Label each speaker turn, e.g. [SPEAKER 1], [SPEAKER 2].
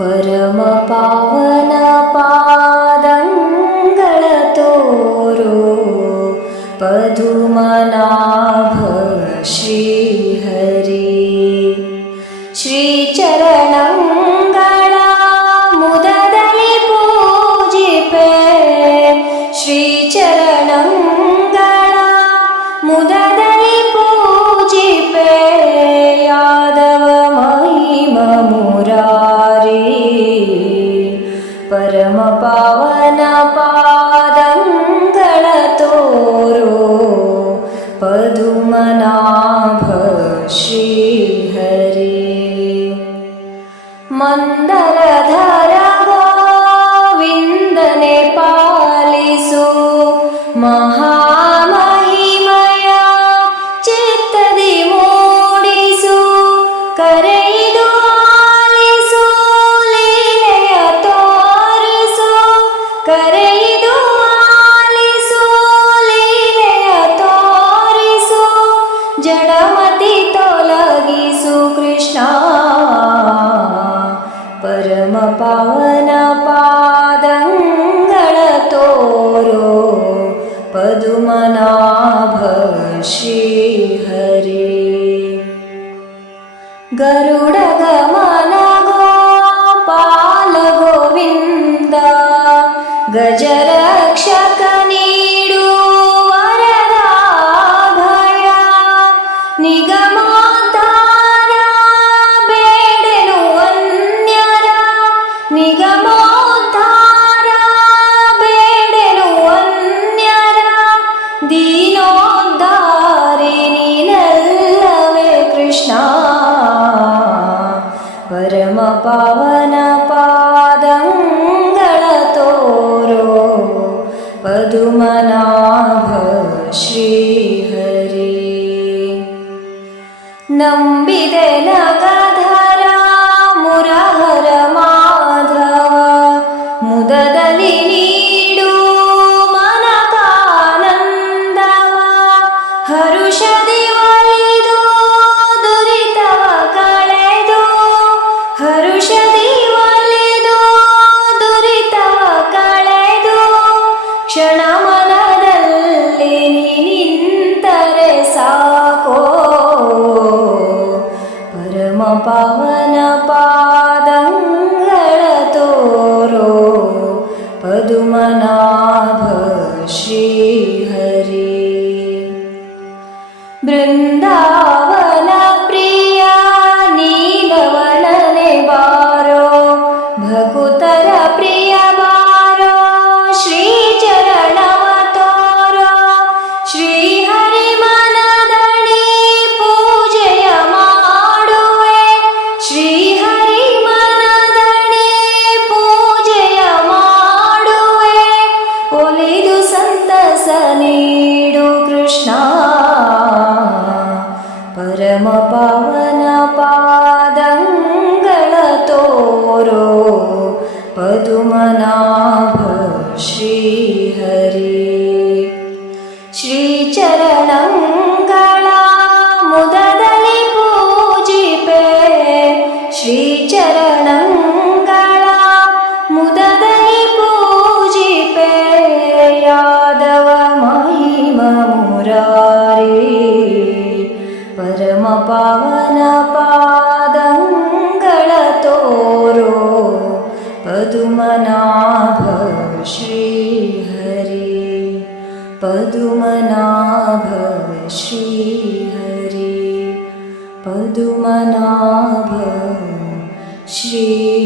[SPEAKER 1] परमपावन पादङ्गळतोरो पदुमनाभ श्रीहरि परमपावन पादङ्गळतोरो पदुमनाभ ुमनाभी हरे गरुड पवनपादङ्गळतोरो पदुमनाभ श्रीहरि। नम्बिदे न गधरा मुरहर माधव मुददलिनी ಕ್ಷಣ ಮನದಲ್ಲಿ ನಿಂತರೆ ಸಾಕೋ ಪರಮ ಪಾವನ ಪಾದಂಗಳ ತೋರೋ ಪದುಮನಾಭ श्रीहरि पूजय माडु श्रीहरि पूजय माडु ए सन्तस नीडु कृष्णा। परमपवनपाद गणतो पदु मनाभ श्रीहरि। ಪದುಮನಾಭ ಶ್ರೀಹರಿ ಶ್ರೀಚರಣಂಗಳ ಮುದದಲ್ಲಿ ಪೂಜಿಪೆ ಶ್ರೀಚರಣಂಗಳ ಮುದದಲ್ಲಿ ಪೂಜಿಪೆ ಯಾದವ ಮಹಿಮ ಮುರಾರಿ ಪರಮ ಪಾವನ ಪಾದಂಗಳ ತೋರೋ ಪದುಮನಾಭ पदुमना भ श्री श्री